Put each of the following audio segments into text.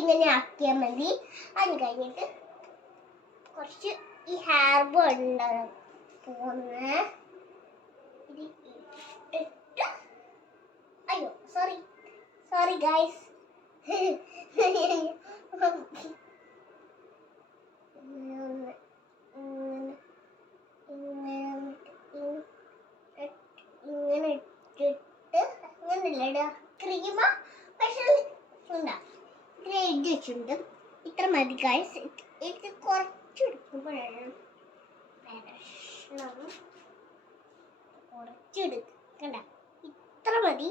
ഇങ്ങനെ ആക്കിയാൽ മതി. അത് കഴിഞ്ഞിട്ട് കുറച്ച് ഈ ഹെയർ ബോ ഉണ്ടാകും പോന്ന് ഇത് ഇട്ടിട്ട് അയ്യോ സോറി ഗൈസ് ഇങ്ങനെ ഇട്ടിട്ട് അങ്ങനെയല്ല ക്രീമ പക്ഷെ ഉണ്ടാ ഇങ്ങനെ എഴുതി വെച്ചിട്ടുണ്ട്. ഇത്ര മതി ഗൈസ്. ഇത് കുറച്ചെടുക്കുമ്പോഴാണ് കുറച്ചെടുക്കണ്ട. ഇത്ര മതി.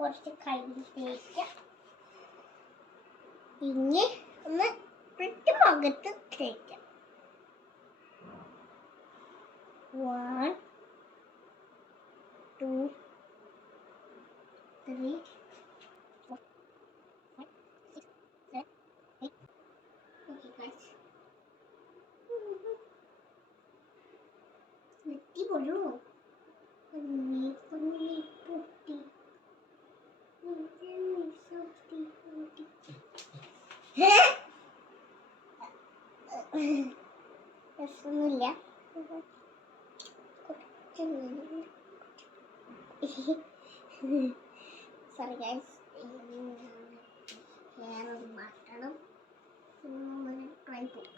കുറച്ച് കയ്യിൽ തേക്കാം. ഇനി ഒന്ന് മുഖത്ത് തേക്കാം. 1 2 3 4 5 6 7 8. Okay guys. നെറ്റി പൊള്ളൂ. പൊട്ടി രസമൊന്നുമില്ല. Sorry guys. ഹെയർ ഒന്ന് മാറ്റണം. ട്രൈ പോകും.